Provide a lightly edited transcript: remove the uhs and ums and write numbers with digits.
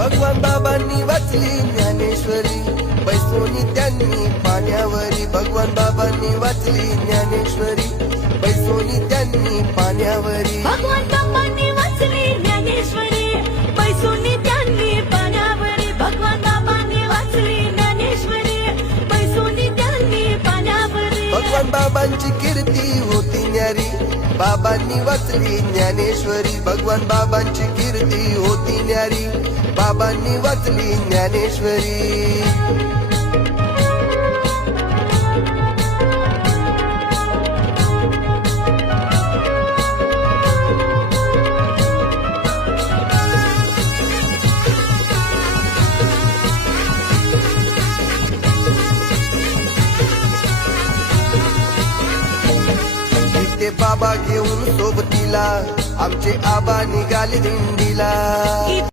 भगवान बाबांनी वाचली ज्ञानेश्वरी, बैसोनी त्यांनी पाण्यावरी. भगवान बाबांनी वाचली ज्ञानेश्वरी, बैसोनी त्यांनी पाण्यावरी. भगवान बाबांनी वाचली ज्ञानेश्वरी, बैसोनी त्यांनी पाण्यावरी. भगवान बाबांनी वाचली ज्ञानेश्वरी, बैसोनी त्यांनी पाण्यावरी. भगवान बाबांची कीर्ती होती न्यारी, बाबांनी वाचली ज्ञानेश्वरी. भगवान बाबांची कीर्ती होती न्यारी, बाबांनी वाचली ज्ञानेश्वरी. इथे बाबा घेऊन सोबतीला, आमचे आबा निघाले दिंडीला.